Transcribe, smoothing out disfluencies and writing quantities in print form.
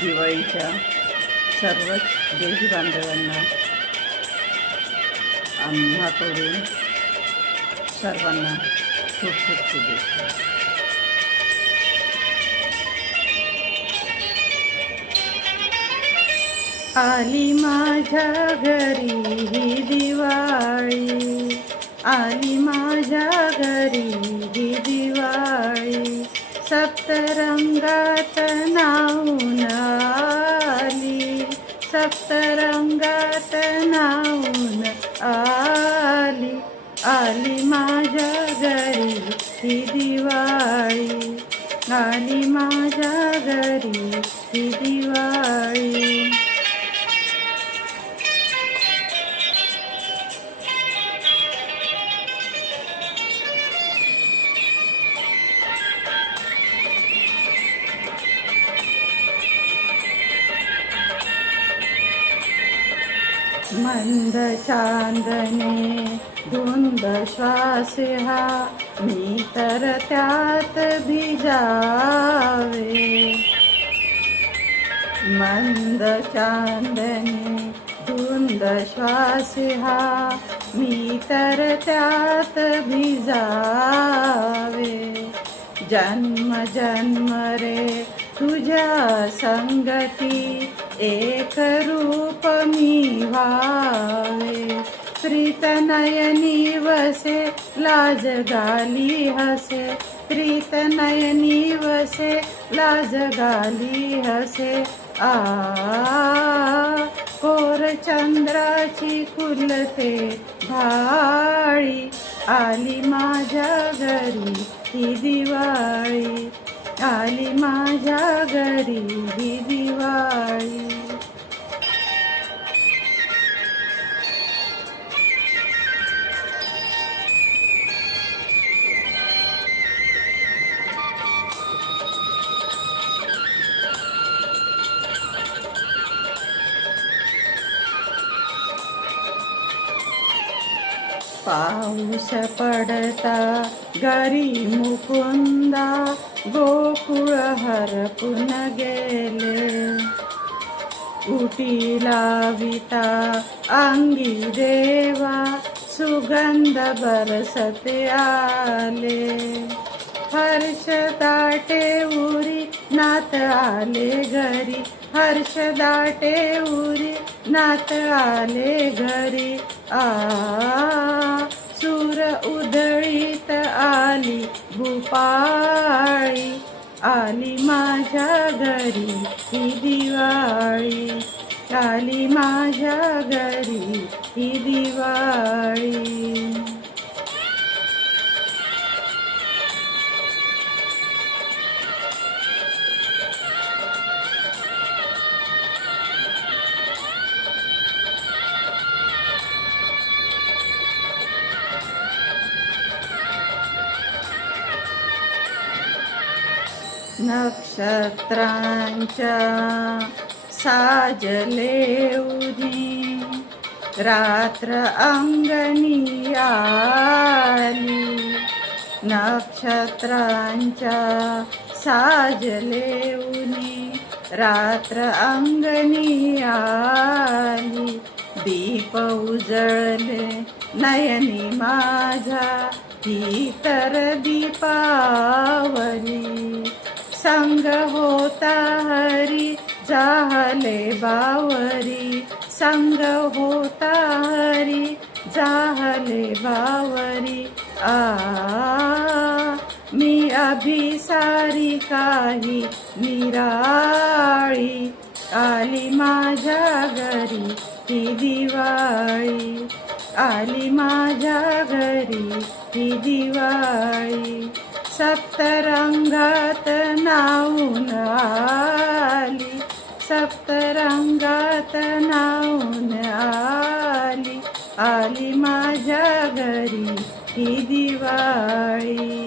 दिवाळीच्या सर्वच देश बांधवांना आम्हाकडून सर्वांना खूप खूप शुभेच्छा. आली माझ्या घरी ही दिवाळी, आली माझ्या घरी ही दिवाळी, सप्तरंगात नाऊन आली, सप्तरंगात नाऊन आली, आली माझ्या घरी ही दिवाळी, आली माझ्या घरी ही दिवाळी. मंद चांदणे धुंद श्वास हा, मी तर त्यात भिजावे. मंद चांदणे धुंद श्वास हा, मी तर त्यात भिजावे. जन्म जन्म रे तुझ्या संगती, एक रूप मी व्हावे. प्रीत नयनी वसे लाज गाली हसे, प्रीत नयनी वसे लाज गाली हसे. आ कोर चंद्राची खुलते भाळी, आली माझ्या घरी ही दिवाळी, आली माझ्या घरी ही दिवाळी. पाऊस पडता घरी मुकुंदा, गोकुळ हरपून गेले. उटी लाविता अंगी देवा, सुगंध बरसते आले. हर्ष दाटे उरी नात आले घरी, हर्ष दाटे उरी नात आले घरी. आ सूर उधळीत आली भूपाळी, आली माझ्या घरी ही दिवाळी, आली माझ्या घरी ही दिवाळी. नक्षत्रांच्या साजले उदी, रात्र अंगणी आली. नक्षत्रांच्या साजले उदी, रात्र अंगणी आली. दीप उजळले नयनी माझ्या, ही तर दीपावली. संग होता हरी जाहले बावरी, संग होता हरी जाहले बावरी. आ मी अभिसारी काही निराळी, आली माझ्या घरी ही दिवाळी, आली माझ्या घरी ही दिवाळी. सप्तरंगात नाऊन आली, सप्तरंगात नाऊन आली, आली माझ्या घरी ही दिवाळी.